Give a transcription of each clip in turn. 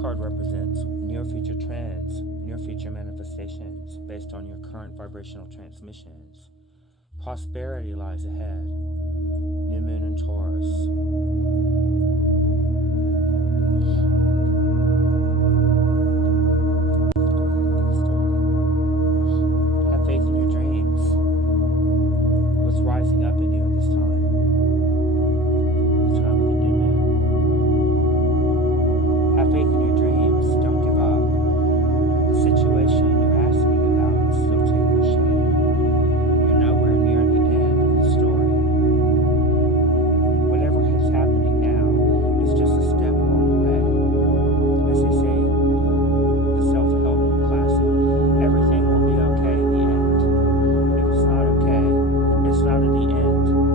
card represents near future trends, near future manifestations based on your current vibrational transmissions. Prosperity lies ahead. New Moon in Taurus. Have faith in your dreams. What's rising up in you at this time? The time of the new moon. Have faith in your dreams. Don't give up. The situation you're asking about is still taking shape. You're nowhere near the end of the story. Whatever is happening now is just a step along the way. As they say, the self-help classic, everything will be okay in the end. If it's not okay, it's not in the end.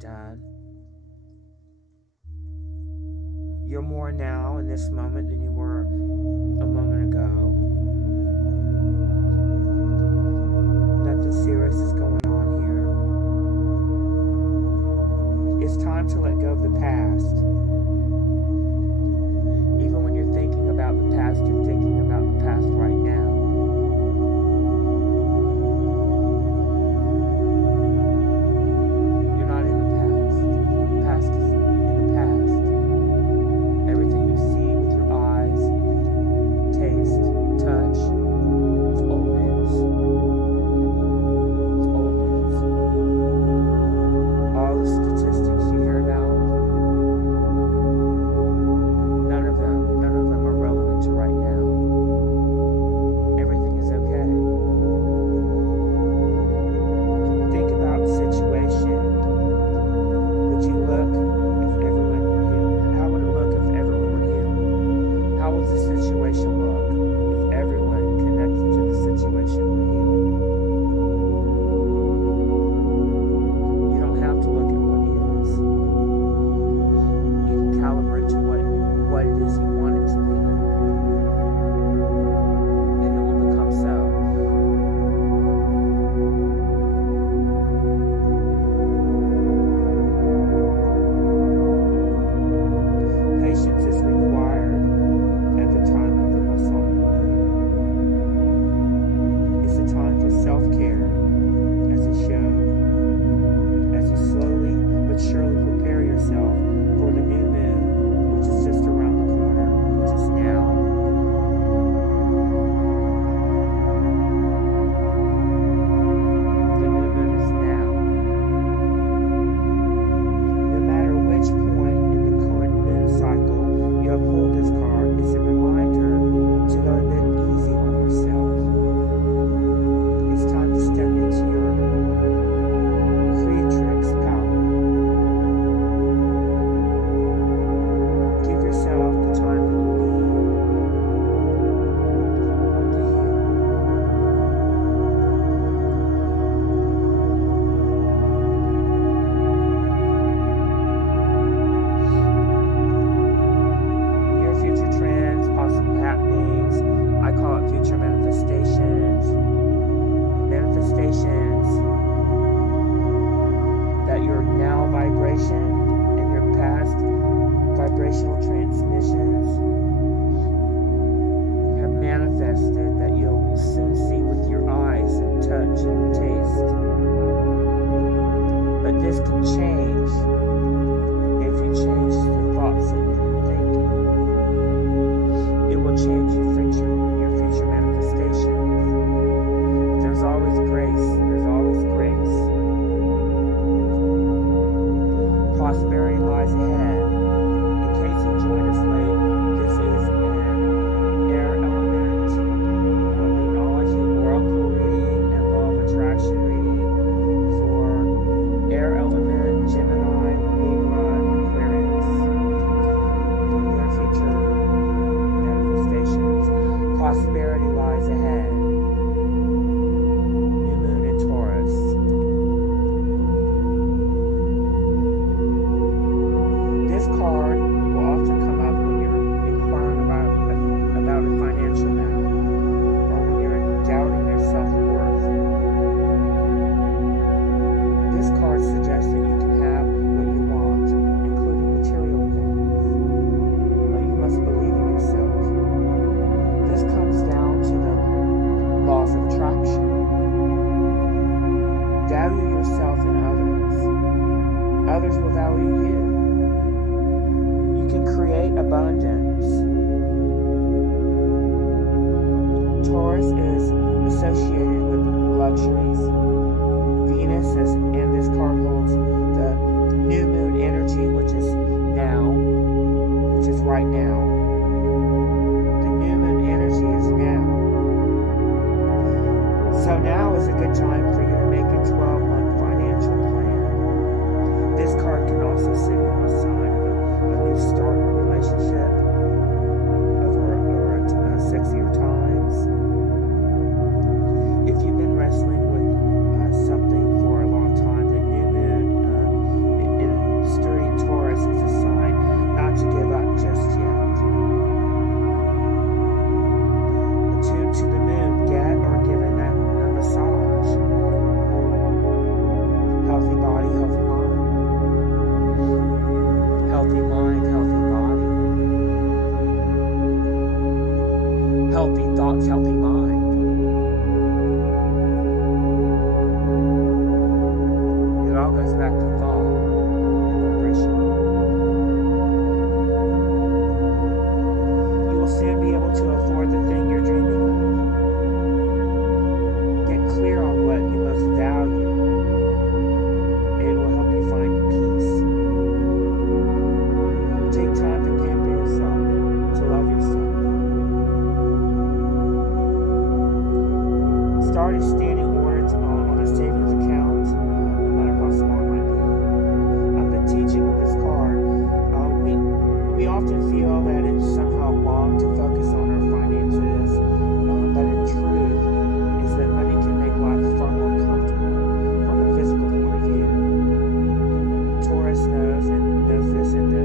done. You're more now in this moment than you were a moment ago. Nothing serious is going on here. It's time to let go of the past. Even when you're thinking about the past, you're thinking about the past right now. You're not in the past. The past is in the past. Everything you see with your eyes, taste, touch, it's old news. It's old news. All the statistics you hear about, none of them are relevant to right now. Everything is okay. Think about the situation. Would you look if everyone were healed? How would it look if everyone were healed? How would the situation look if everyone connected to the situation were healed? You don't have to look at what is. You can calibrate to what it is you want it to be. And it will become so. Patience is required at the time of the Masonic moon. It's a time for self-care as you slowly but surely prepare yourself for the new moon, which is just around the corner, which is now. The new moon is now. No matter which point in the current moon cycle you have pulled this card, it's a reminder to go a bit easy on yourself. It's time to step into your creatrix power. Give yourself the time that you need to heal. Near future trends, possible happenings. I call it future manifestations. Manifestations that your now vibration and your past vibrational transmissions have manifested that you'll soon see with your eyes and touch and taste. But this can change if you change the thoughts that you've been thinking. It will change your future manifestations. There's always grace. There's always grace. Prosperity lies ahead. In case you joined us late, this is an air element, numerology, oracle reading, and law of attraction reading for air element, Gemini, Libra, Aquarius. Your future manifestations. Prosperity lies ahead. New moon in Taurus. This card will often come up when you're inquiring about a financial matter or when you're doubting your self-worth. This card suggests that you can have what you want, including material things, but you must believe in yourself. This comes down to the laws of attraction. Value yourself in others. Others will value you. You can create abundance. Taurus is associated with luxuries. Venus is, and this card holds the new moon energy, which is now, which is right now. The new moon energy is now. So now is a good time for you to make a 12-month financial plan. This card can also signal a sign of a new start in a relationship or sexier times. If you've been wrestling with something for a long time, the new moon thoughts, healthy mind. It all goes back to thought and vibration. You will soon be able to afford the thing you're dreaming of. Get clear on what you most value. It will help you find peace. Take time to pamper yourself, to love yourself. Start a standing order on a savings account, no matter how small it might be. The teaching of this card, we often feel that it's somehow wrong to focus on our finances, but in truth, is that money can make life far more comfortable from a physical point of view. Taurus knows this, and the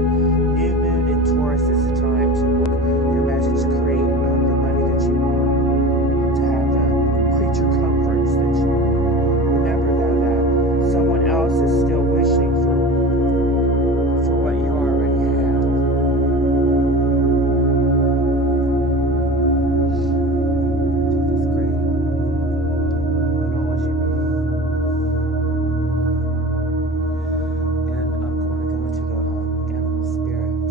new moon in Taurus is the time to work your magic to create the money that you want, to have the creature comforts that you want. Remember though that someone else is still wishing for what you already have. That's great. Numerology reading. And I'm going to go into the animal spirit.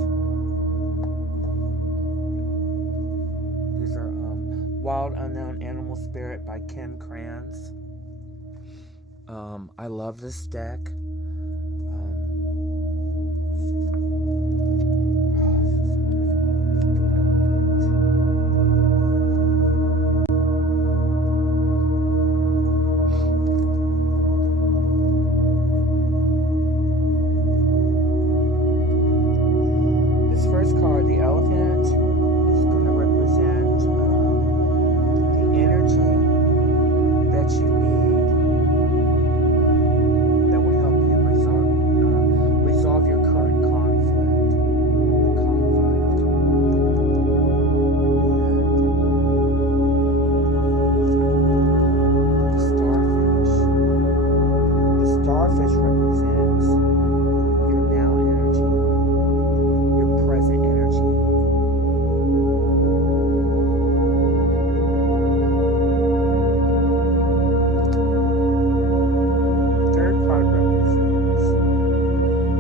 These are Wild Unknown Animal Spirit by Kim Krans. I love this deck. This first card, the elephant, is going to represent the energy that you need that would help you resolve your current conflict. The starfish represents your now energy, your present energy. The third card represents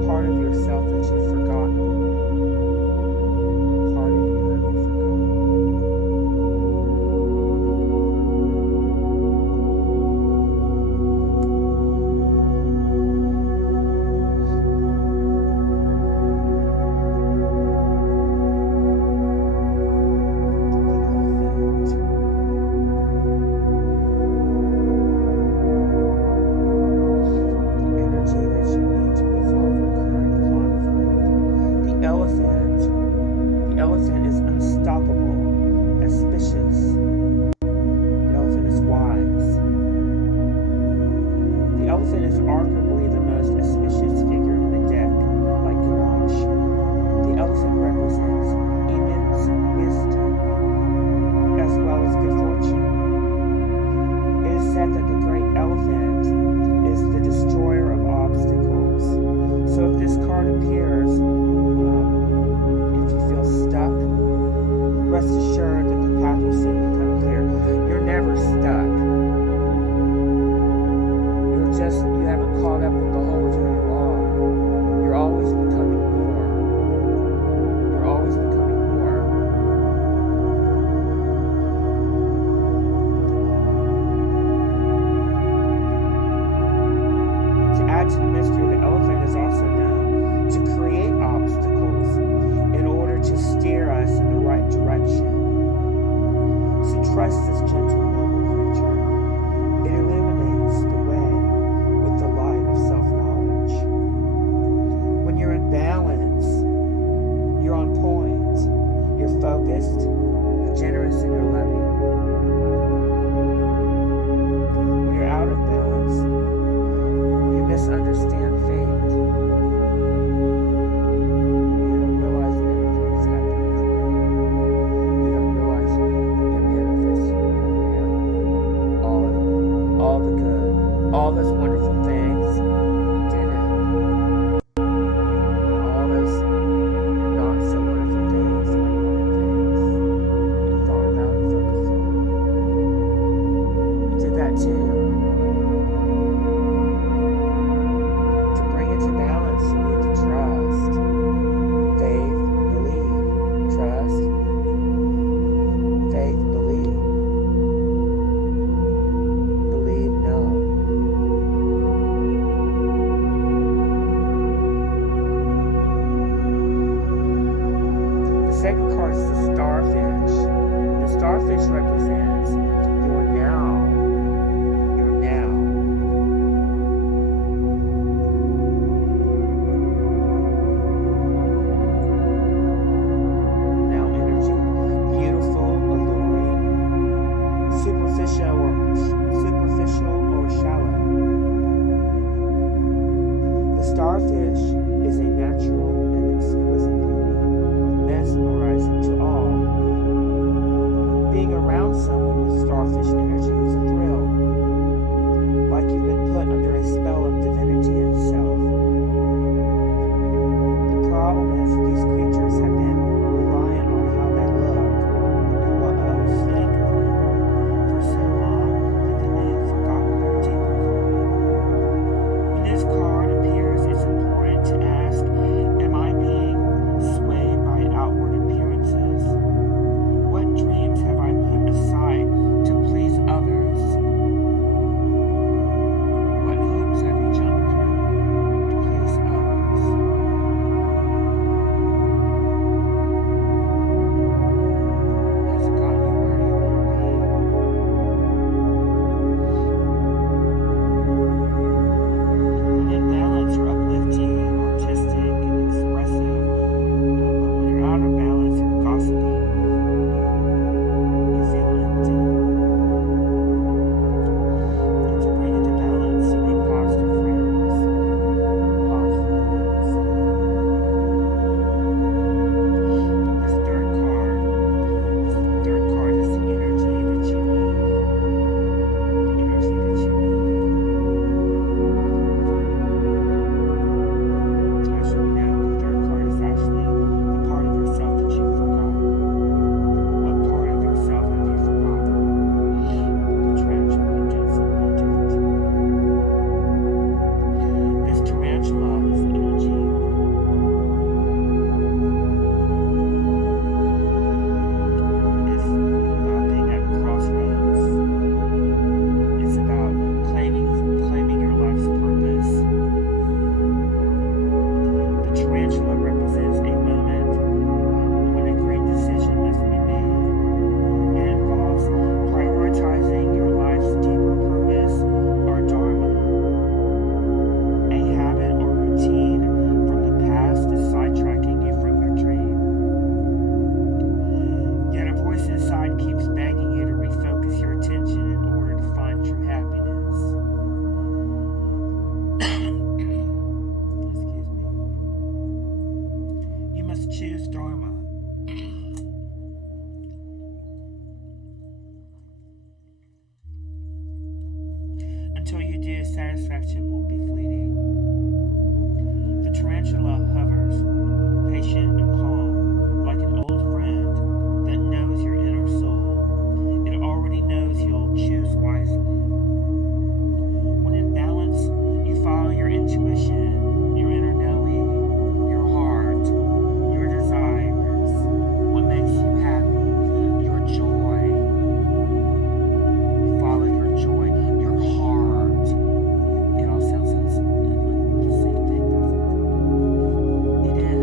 part of yourself that you've forgotten. Part of you that you've forgotten. The elephant is unstoppable, auspicious. The elephant is wise. The elephant is arguably the most auspicious figure in the deck, like Ganesh. The elephant represents immense wisdom, as well as good fortune. It is said that the great elephant is the destroyer of obstacles. So if this card appears, if you feel stuck, rest assured that the path will soon become clear. You're never stuck. You haven't caught up with the whole of who you are. You're always becoming more. You're always becoming more. To add to the mystery, the elephant is also known to create obstacles in order to steer us in the right direction. So trust this gentle, noble creature. It illuminates the way with the light of self-knowledge. When you're in balance, you're on point, you're focused, you're generous, and you're loving. When you're out of balance, you misunderstand fate. You don't realize that everything is happening for you. You don't realize that you're manifesting starfish represents your now. Your now. Now energy. Beautiful, alluring, superficial or shallow. The starfish is a natural and exquisite beauty, mesmerizing to all. Being around someone with starfish energy is a thrill, like you've been put under a spell of divinity itself. The problem is these creatures have been reliant on how they look and what others think of them for so long that they may have forgotten their deeper calling. When this card appears, it's important to ask, am I being swayed by outward appearances? What dreams have I put aside to please others? What hoops have you jumped through to please others? Has it gotten you where you want to be? When in balance, you're uplifting, artistic, and expressive. But when you're out of balance, you're gossiping. You feel empty. And to bring it to balance, you need positive friends. Positive friends. This third card is the energy that you need. The energy that you need. Actually, no, the third card is actually the part of yourself that you forgot. What part of yourself have you forgotten? The tarantula did something different. This tarantula is energy. It's about being at crossroads. It's about claiming your life's purpose. The tarantula represents a moment when a great decision must be made. It involves prioritizing your life's deeper purpose or dharma. A habit or routine from the past is sidetracking you from your dream. Yet a voice inside keeps begging you to refocus your attention in order to find true happiness. Excuse me. You must choose dharma. Until you do, satisfaction will be fleeting. The tarantula hovers, patient and calm, like an old friend that knows your inner soul. It already knows you'll choose wisely. When in balance, you follow your intuition, your inner knowing, your heart, your desires, what makes you happy, your joy. You follow your joy, your heart. It all sounds like the same thing, doesn't it? It is.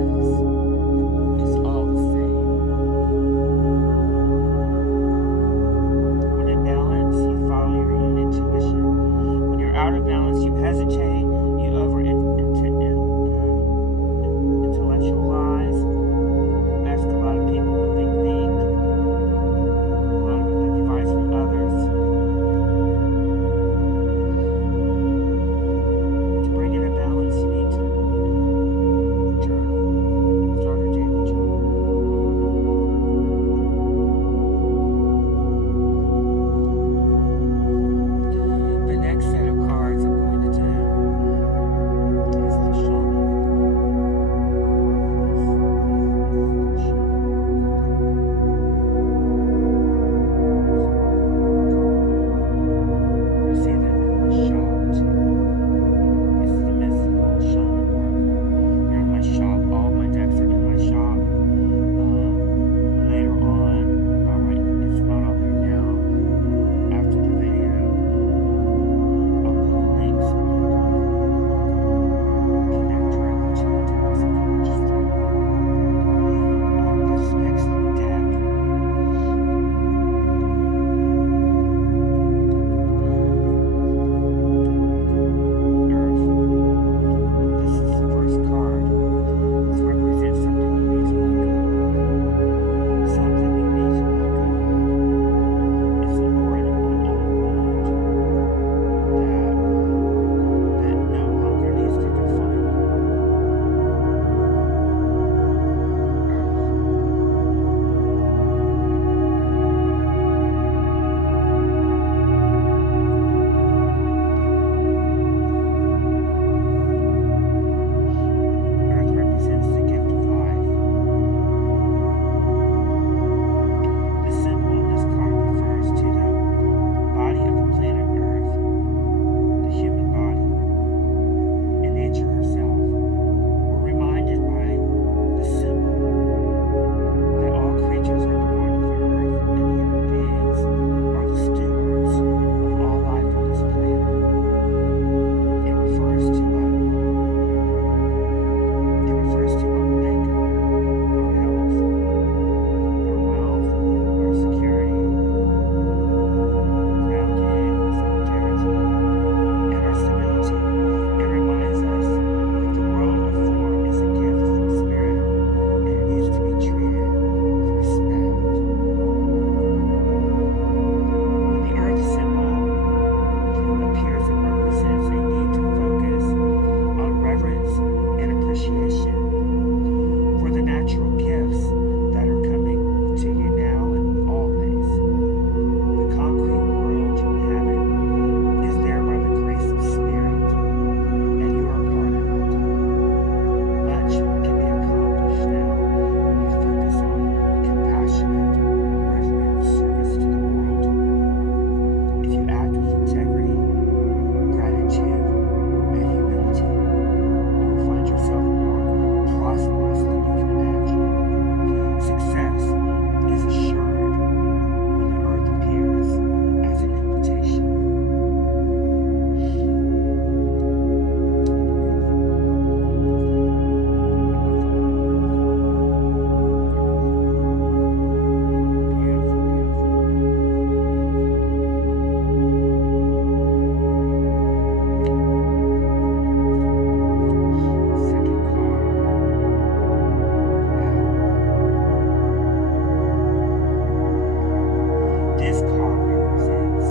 This card represents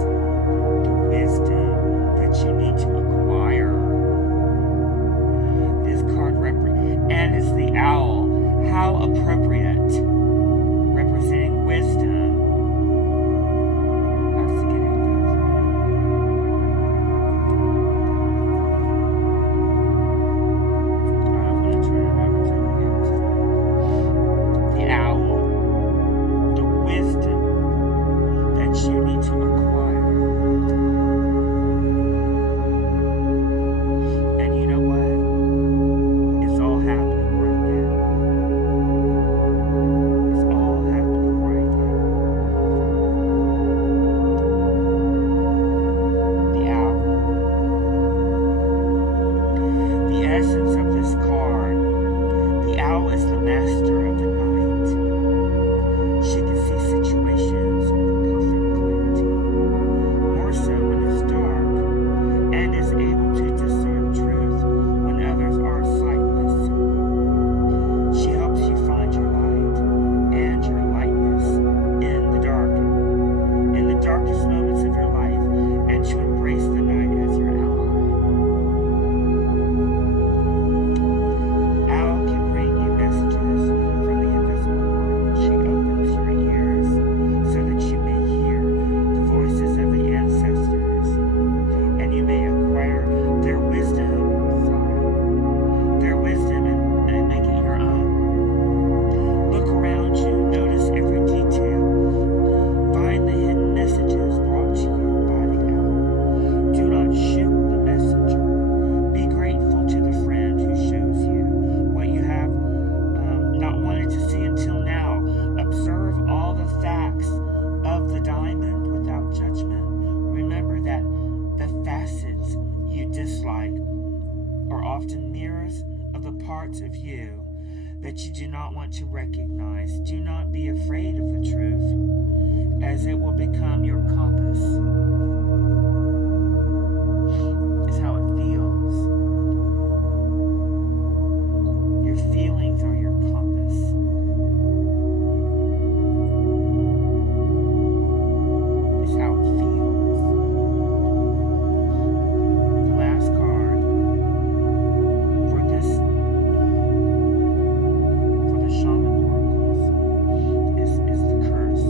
the wisdom that you need to acquire. This card and it's the owl. How appropriate. Representing wisdom. How does it get into that? I'm going to turn it over to the owl. The wisdom that you need to acquire. And you know what? It's all happening right now. It's all happening right now. The owl. The essence of this card. The owl is the master of the night. She can see situations with perfect clarity, more so when it's dark, and is able to discern truth when others are sightless. She helps you find your light and your lightness in the darkest moments of your life, and to embrace the night as your ally. Owl can bring you messages from the invisible world. She opens your ears so that you may hear the voices of the ancestors, and you may acquire their wisdom and make it your own. Look around you, notice every detail, find the hidden messages brought to you by the owl. Do not shoot the messenger. Be grateful to the friend who shows you what you have not wanted to see until now. Observe all the facts of the diamond without judgment. Remember that the facets you dislike are often mirrors of the parts of you that you do not want to recognize. Do not be afraid of the truth, as it will become your compass. It's how it feels. Your feelings are your compass. It's how it feels. The last card for the shaman oracles is the curse.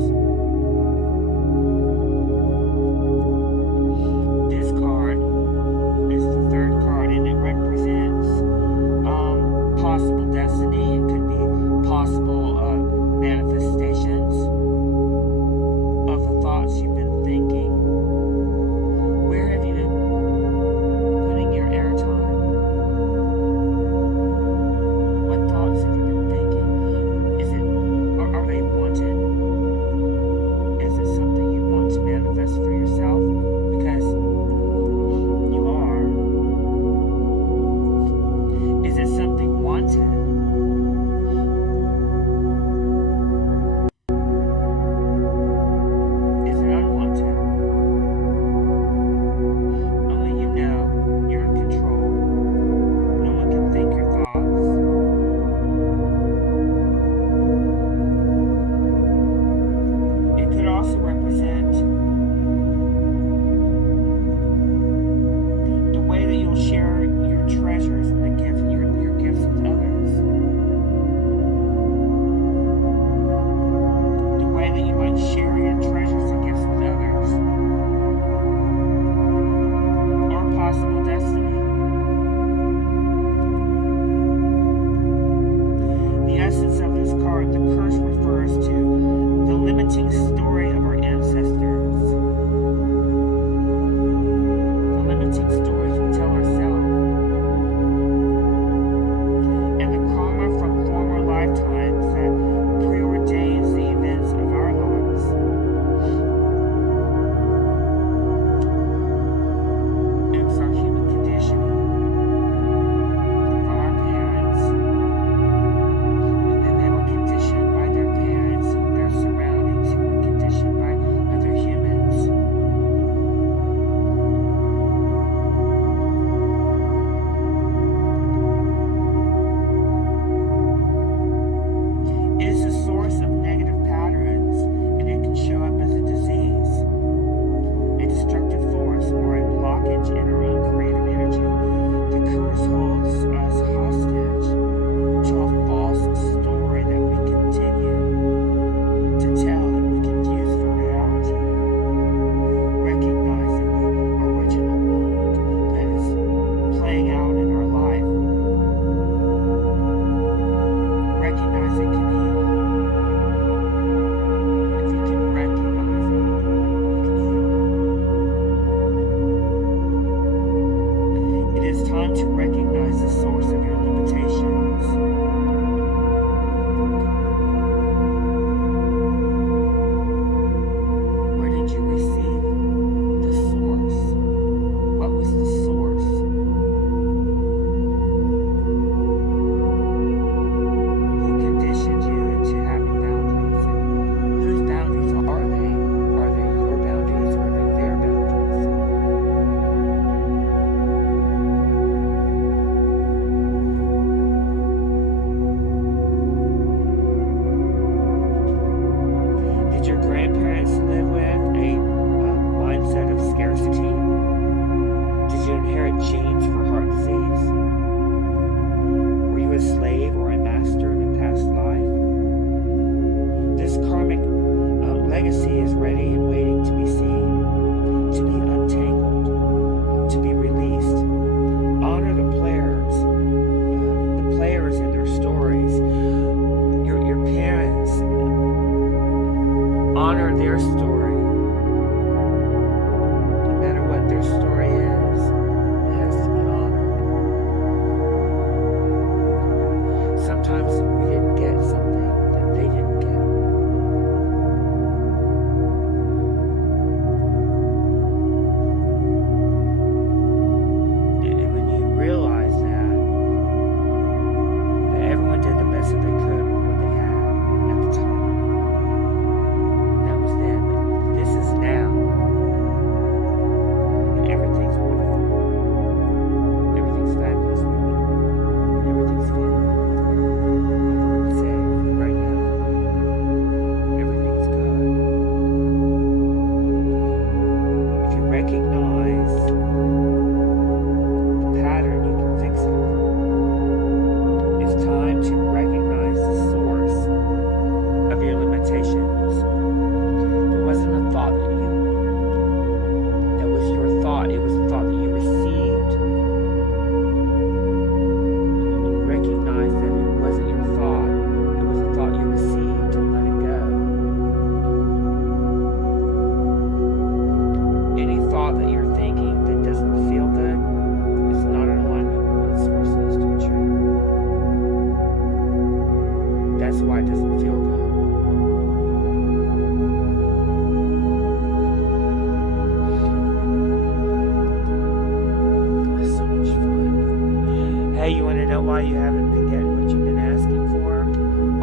why you haven't been getting what you've been asking for,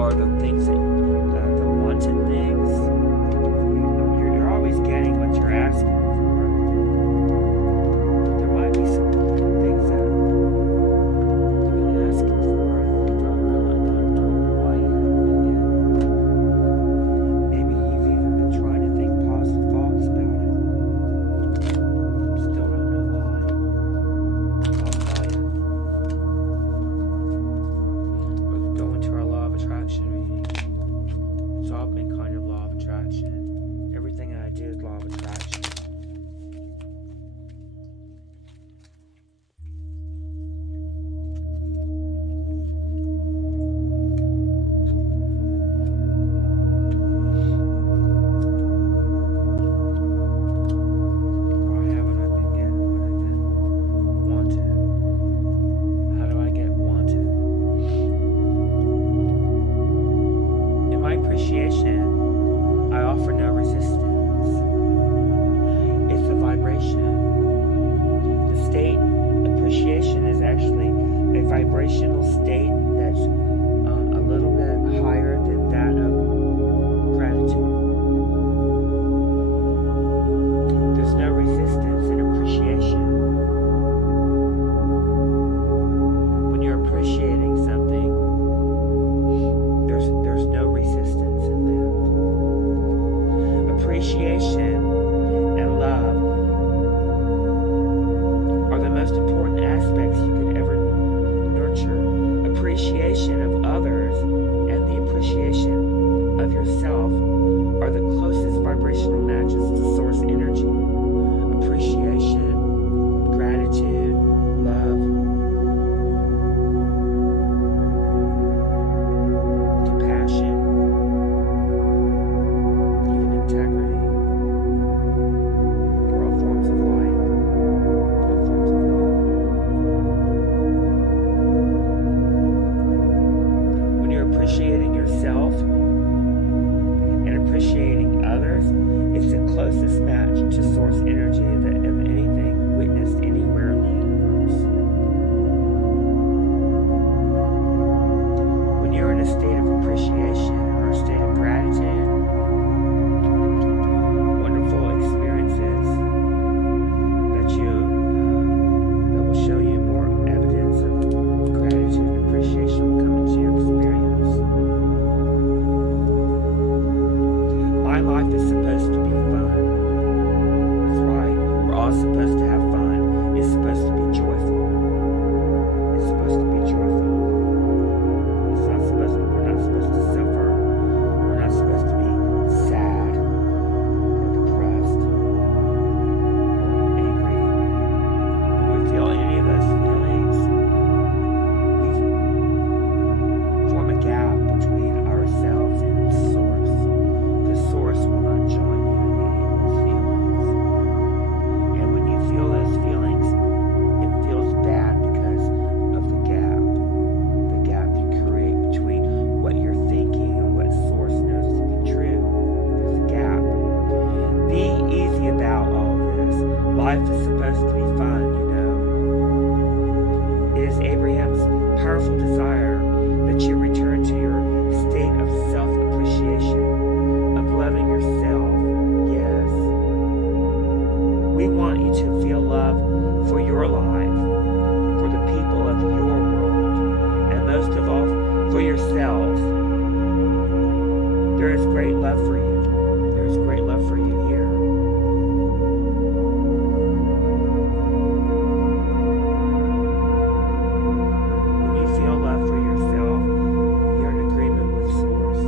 or the things that the wanted things. You're always getting what you're asking for. But there might be some things that you've been asking for and don't know why you haven't been getting. Maybe you've even been trying to think positive thoughts about it. Still don't know why. I'll tell you. We're going to our law of attraction reading. It's all been kind of law of attraction. Everything that I do is law of attraction. Why haven't I been getting what I've been wanting? How do I get wanted? In my appreciation, I offer no resistance. It's a vibration. The state appreciation is actually a vibrational state that's a little bit higher than that of gratitude. There's no resistance in appreciation. When you're appreciating something, there's no resistance in that. Appreciation and love are the most important aspects you could ever nurture. Appreciation of others and the appreciation of yourself are the closest vibrational matches to source energy. Appreciation, gratitude, love, compassion, even integrity, are all forms of light, all forms of love. When you're appreciating yourself and appreciating others, it's the closest match to source energy that of anything witnessed anywhere in the universe. When you're in a state of appreciation or a state of gratitude, wonderful experiences that will show you more evidence of gratitude and appreciation will come into your experience. My life is supposed to be fun. That's right. We're all supposed to have fun. It's supposed to be joyful. It's supposed to be joyful. We're not supposed to suffer. We're not supposed to be sad or depressed or angry. When we feel any of those feelings, we form a gap between ourselves and the source. The source will not join you in any of those feelings. And when you feel those feelings, it feels bad because of the gap you create between what you're thinking and what source knows to be true. There's a gap. Be easy about all this. Life is supposed to be fun, you know. It is Abraham's powerful desire that you return to your state of self-appreciation, of loving yourself. Yes. We want you to feel love for your life, for the people of your world, and most of all, for yourself. There is great love for you. There is great love for you here. When you feel love for yourself, you're in agreement with Source.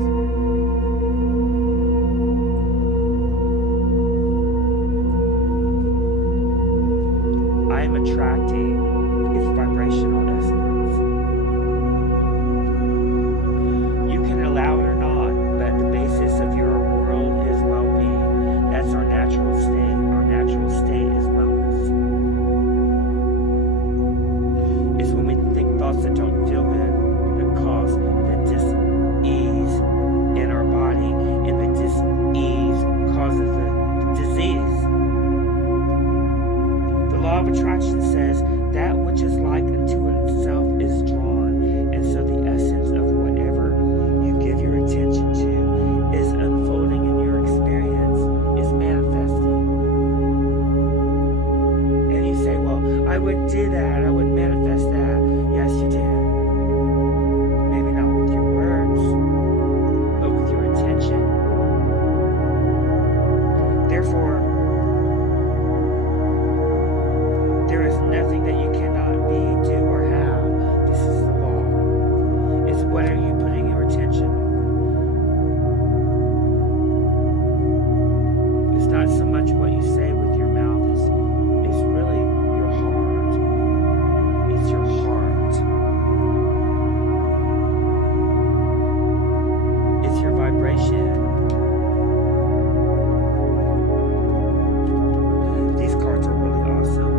I am attracting its vibrational essence. You can allow it or not, but the basis of your world is well-being. That's our natural state. Our natural state is wellness. It's when we think thoughts that don't feel good that cause the dis-ease in our body, and the dis-ease causes the disease. The law of attraction says that which is like unto would do that. I would manifest that. Yes, you did. Maybe not with your words, but with your intention. Therefore, there is nothing that you cannot be, do, or have. This is the law. It's what are you putting your attention on? It's not so much what you say with your mouth, it's really your heart. It's your heart. It's your vibration. These cards are really awesome.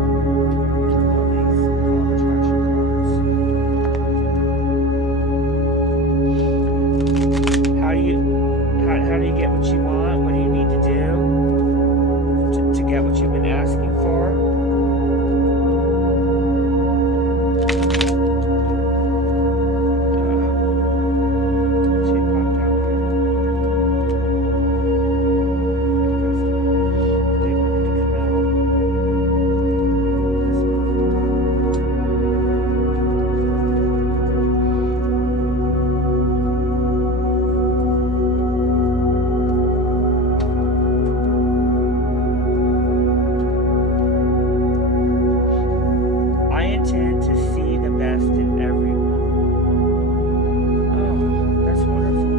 I love these law of attraction cards. How do you get what you want? What do you need to do to get what you've been asking for? She popped out here. They wanted to come out. I intend to see the best in everyone. Oh, that's wonderful.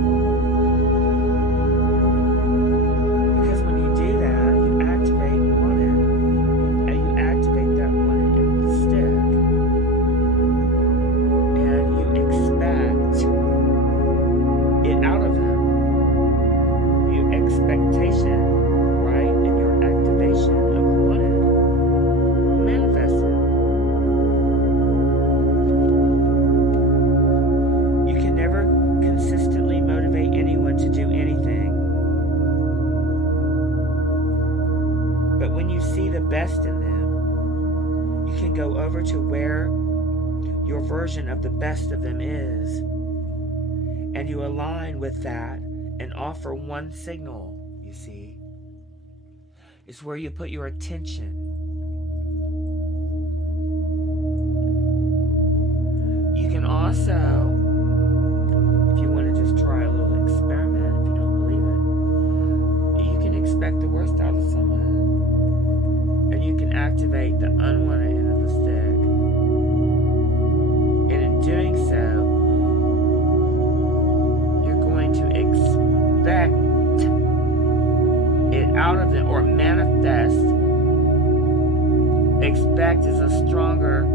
Because when you do that, you activate wanted, and you activate that wanted in the stick, and you expect it out of them. You expectation, right, and your activation of wanted manifest it. You can never consistently motivate anyone to do anything. But when you see the best in them, you can go over to where your version of the best of them is, and you align with that and offer one signal, you see. It's where you put your attention. You can also, if you want to just try a little experiment, if you don't believe it, you can expect the worst out of someone. And you can activate the unwanted end of the stick. And in doing so, you're going to expect it out of them, or manifest. Expect is a stronger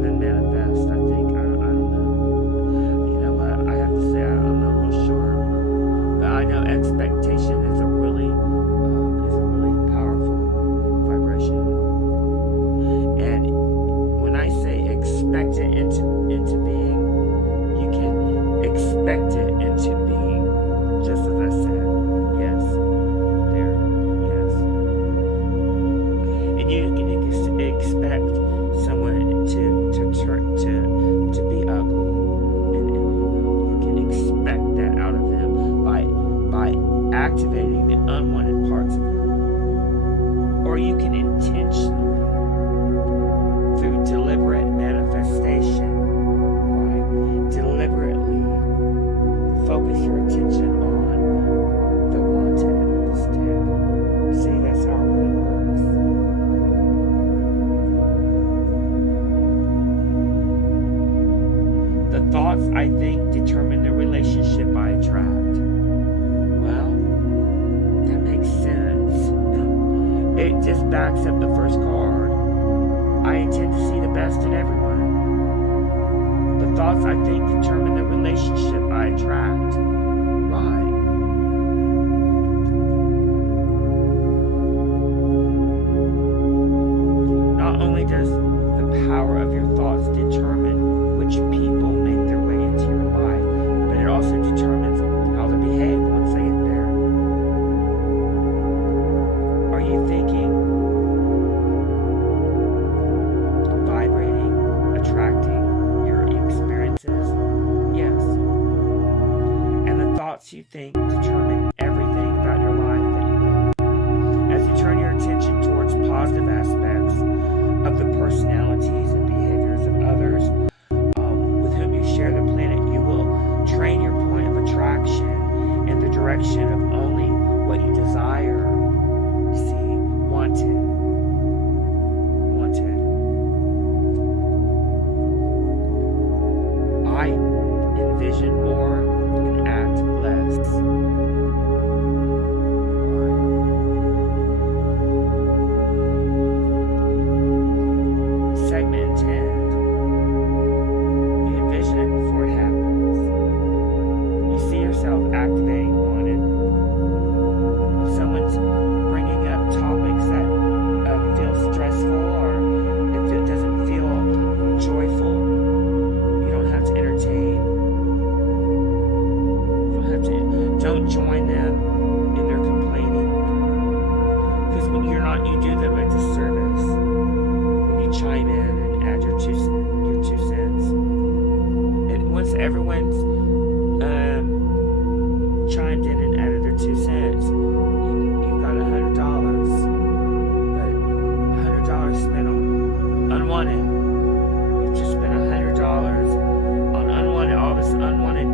than manifest, I think. I don't know. You know what? I have to say I'm not real sure, but I know expectation is a really powerful vibration. And when I say expect it into being, you can expect it into being, just as I said. Yes, there, yes. And you can expect someone to be ugly, and you can expect that out of them by activating the unwanted parts of them. Or you can intentionally, through deliberate manifestation, right, deliberately focus your attention on the wanted end of the stick. See, that's how it really works. The thoughts I think determine the relationship I attract. Well, that makes sense. It just backs up the first card. I intend to see the best in everyone. The thoughts I think determine the relationship I attract. Right. Not only does the power of your thoughts determine which people make their way into your life, but it also determines how to behave once they get there. Are you thinking, vibrating, attracting your experiences? Yes. And you do them a disservice when you chime in and add your two cents. And once everyone's chimed in and added their 2 cents, you've got $100. But $100 spent on unwanted. You've just spent $100 on unwanted, all this unwanted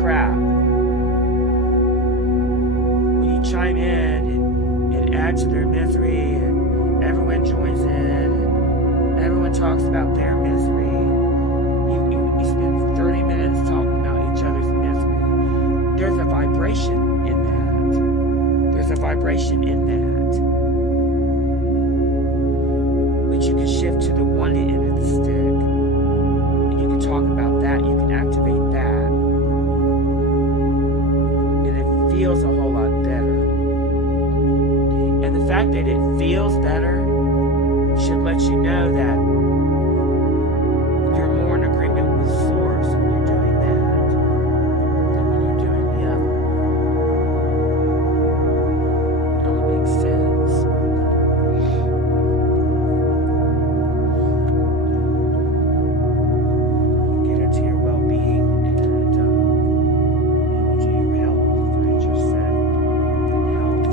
crap. When you chime in and add to their misery, and everyone joins in, and everyone talks about their misery, you spend 30 minutes talking about each other's misery. There's a vibration in that. There's a vibration in that. But you can shift to the one end of the stick, and you can talk about that. You can activate that, and it feels a whole lot better. And the fact that it feels better should let you know that you're more in agreement with Source when you're doing that than when you're doing the other. It only makes sense. Get into your well-being and manage your health, find your set and health.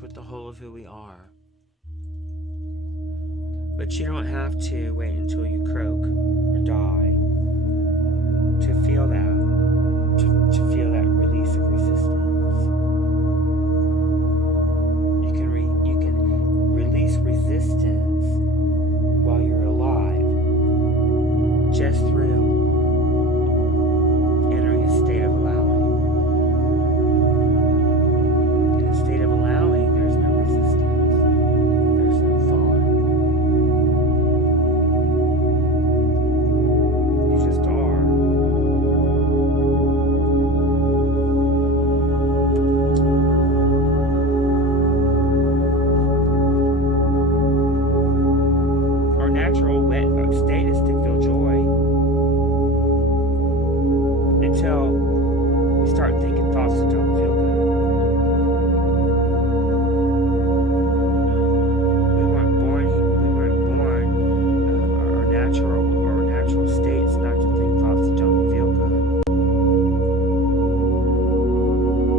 With the whole of who we are. But you don't have to wait until you croak or die to feel that, to feel that release of resistance. You can release resistance while you're alive, just through entering a state of allowing. State of allowing, there's no resistance, there's no thought. You just are. Our natural state is to feel joy until we start thinking thoughts that don't feel good. Natural state is not to think thoughts that don't feel good. I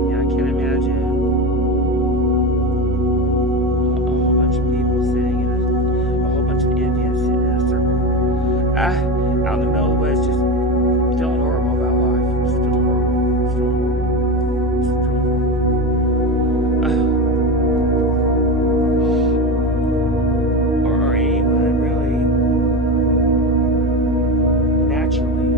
mean, I can't imagine a whole bunch of people sitting in a whole bunch of Indians sitting in a circle, out in the middle of the woods, just feeling horrible about life. Just feeling horrible. Just feeling horrible. Just feeling horrible. Or anyone really naturally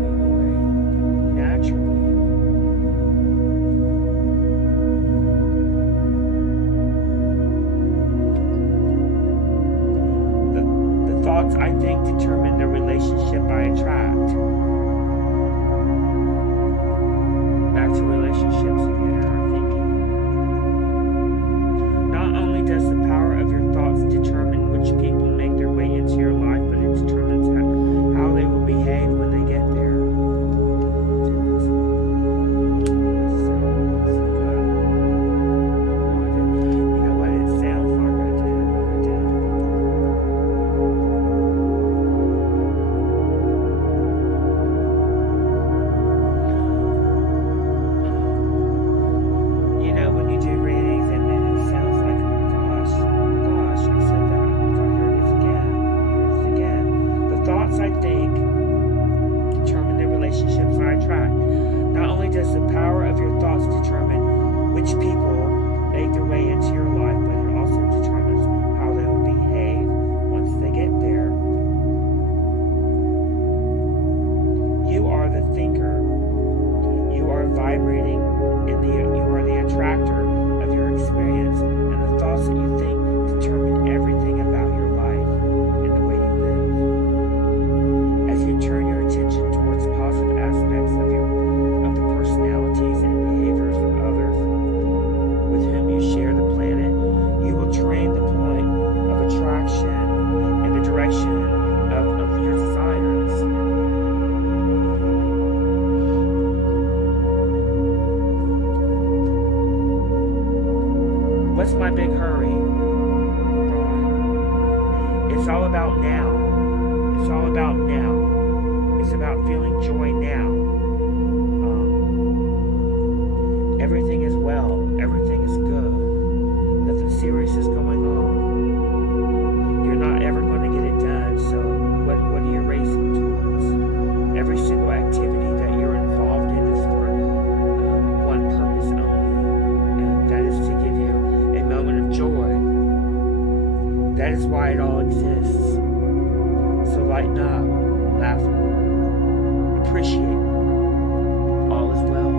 about now. It's about feeling joy now. Everything is well. Everything is good. Nothing serious is going on. You're not ever going to get it done, so what are you racing towards? Every single activity that you're involved in is for one purpose only, and that is to give you a moment of joy. That is why it all exists. So lighten up, laugh more, appreciate all is well.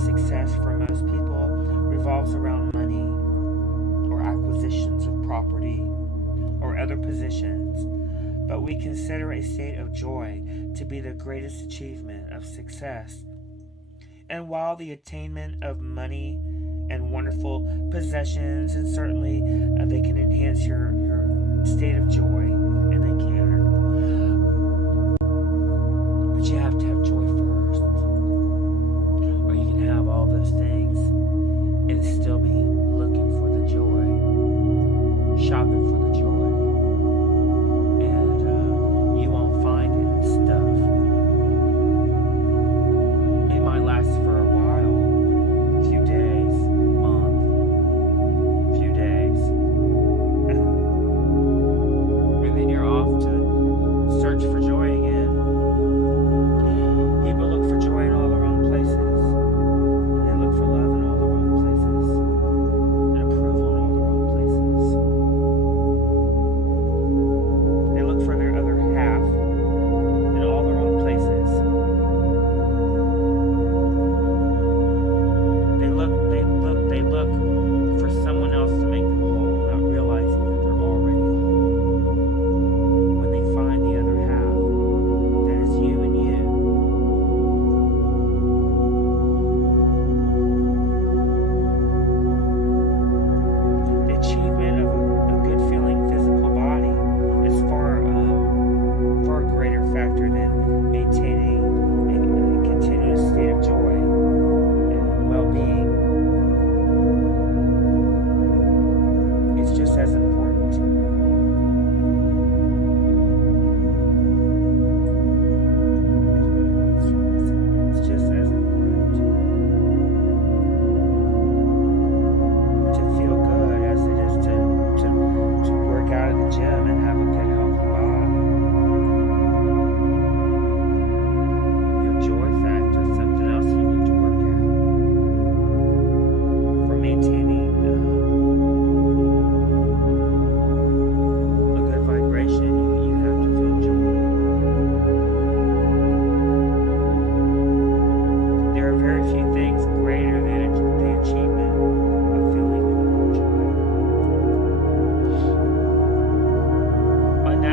Success for most people revolves around money or acquisitions of property or other positions, but we consider a state of joy to be the greatest achievement of success. And while the attainment of money and wonderful possessions, and certainly they can enhance your state of joy, and they can, but you have to have joy first. All those things and still be looking for the joy, shopping for the joy, and you won't find it in stuff. It might last for a while, a few days, month, few days,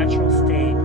natural state